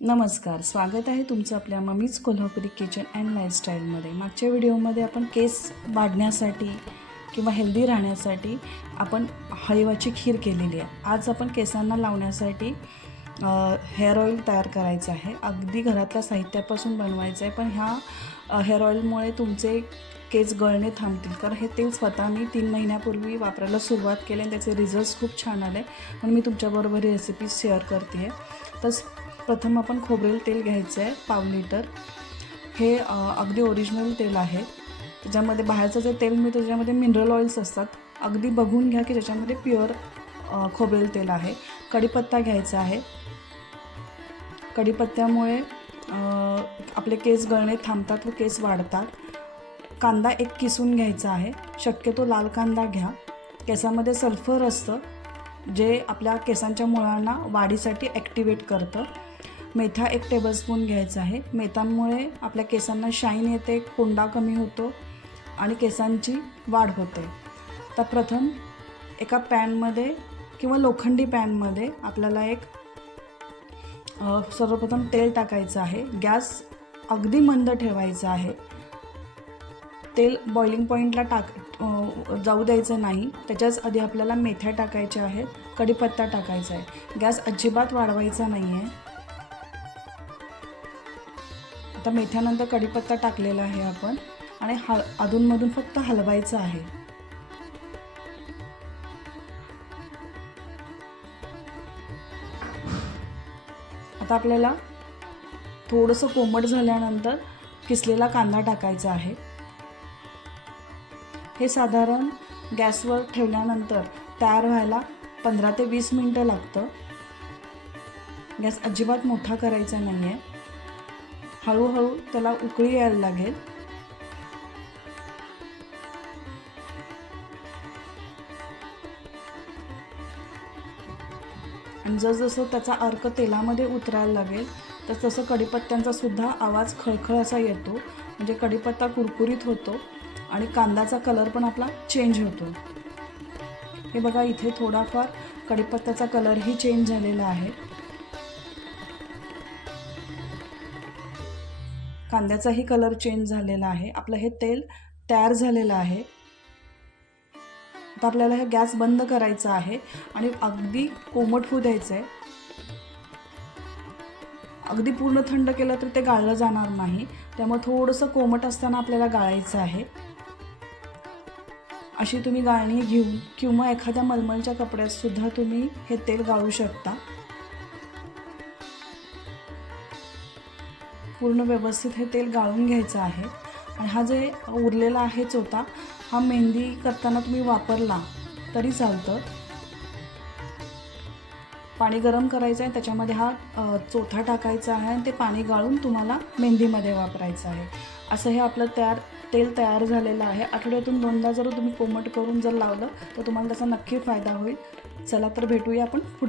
नमस्कार, स्वागत आहे तुमचं आपल्या मम्मीज कोल्हापुरी किचन अँड लाईफस्टाईलमध्ये। मागच्या व्हिडिओमध्ये आपण केस वाढण्यासाठी किंवा हेल्दी राहण्यासाठी आपण हळीवाची खीर केलेली आहे। आज आपण केसांना लावण्यासाठी हेअर ऑइल तयार करायचं आहे। अगदी घरातल्या साहित्यापासून बनवायचं आहे, पण ह्या हेअर ऑइलमुळे तुमचे केस गळणे थांबतील। कारण हे तेल स्वतः मी 3 महिन्यापूर्वी वापरायला सुरुवात केली आणि त्याचे रिझल्ट्स खूप छान आले, म्हणून मी तुमच्याबरोबर ही रेसिपी शेअर करते आहे। तर प्रथम आपण खोबरेल तेल घ्यायचं आहे, पाव लिटर। हे अगदी ओरिजिनल तेल आहे। त्याच्यामध्ये बाहेरचं जे तेल मिळतं त्याच्यामध्ये मिनरल ऑइल्स असतात, अगदी बघून घ्या की त्याच्यामध्ये प्युअर खोबरेल तेल आहे। कढीपत्ता घ्यायचा आहे। कढीपत्त्यामुळे आपले केस गळणे थांबतात व केस वाढतात। कांदा एक किसून घ्यायचा आहे, शक्यतो लाल कांदा घ्या। केसामध्ये सल्फर असतं जे आपल्या केसांच्या मुळांना वाढीसाठी ॲक्टिवेट करतं। मेथा 1 टेबलस्पून घ्यायचा आहे। मेथ्यामुळे आपल्या केसांना शाईन येते, कोंडा कमी होतो आणि केसांची वाढ होते। तर प्रथम एका पॅनमध्ये किंवा लोखंडी पॅनमध्ये आपल्याला सर्वप्रथम तेल टाकायचं आहे। गॅस अगदी मंद ठेवायचा आहे। तेल बॉइलिंग पॉईंटला जाऊ द्यायचं नाही। त्याच्याच आधी आपल्याला मेथ्या टाकायच्या आहेत, कढीपत्ता टाकायचा आहे। गॅस अजिबात वाढवायचा नाही आहे। आता मेथ्यानंतर कढीपत्ता टाकलेला आहे आपण आणि अधूनमधून फक्त हलवायचं आहे। आता आपल्याला थोडंसं कोमट झाल्यानंतर किसलेला कांदा टाकायचा आहे। हे साधारण गॅसवर ठेवल्यानंतर तयार व्हायला 15 ते 20 मिनिटं लागतं। गॅस अजिबात मोठा करायचा नाही आहे। हळूहळू त्याला उकळी यायला लागेल। आणि जसजसं त्याचा अर्क तेलामध्ये उतरायला लागेल तसं कढीपत्त्यांचा सुद्धा आवाज खळखळ असा येतो, म्हणजे कढीपत्ता कुरकुरीत होतो आणि कांद्याचा कलर पण आपला चेंज होतो। हे बघा, इथे थोडाफार कढीपत्त्याचा कलरही चेंज झालेला आहे, कांद्याचाही कलर चेंज झालेला आहे। आपलं हे तेल तयार झालेलं आहे। आता आपल्याला हे गॅस बंद करायचा आहे आणि अगदी कोमट होऊ द्यायचं आहे। अगदी पूर्ण थंड केलं तर ते गाळलं जाणार नाही, त्यामुळे थोडंसं कोमट असताना आपल्याला गाळायचं आहे। अशी तुम्ही गाळणी घेऊन किंवा एखाद्या मलमलच्या कपड्यात सुद्धा तुम्ही हे तेल गाळू शकता। पूर्ण व्यवस्थित हे तेल गाळून घ्यायचं आहे। आणि हा जे उरलेला आहे चोथा, हा मेहंदी करताना तुम्ही वापरला तरी चालतं। पाणी गरम करायचं आहे, त्याच्यामध्ये हा चोथा टाकायचा आहे आणि ते पाणी गाळून तुम्हाला मेहंदीमध्ये वापरायचं आहे। असं हे आपलं तेल तयार झालेलं आहे। आठवड्यातून 2दा जर तुम्ही कोमट करून जर लावलं तर तुम्हाला त्याचा नक्की फायदा होईल। चला तर भेटूया आपण पुढे।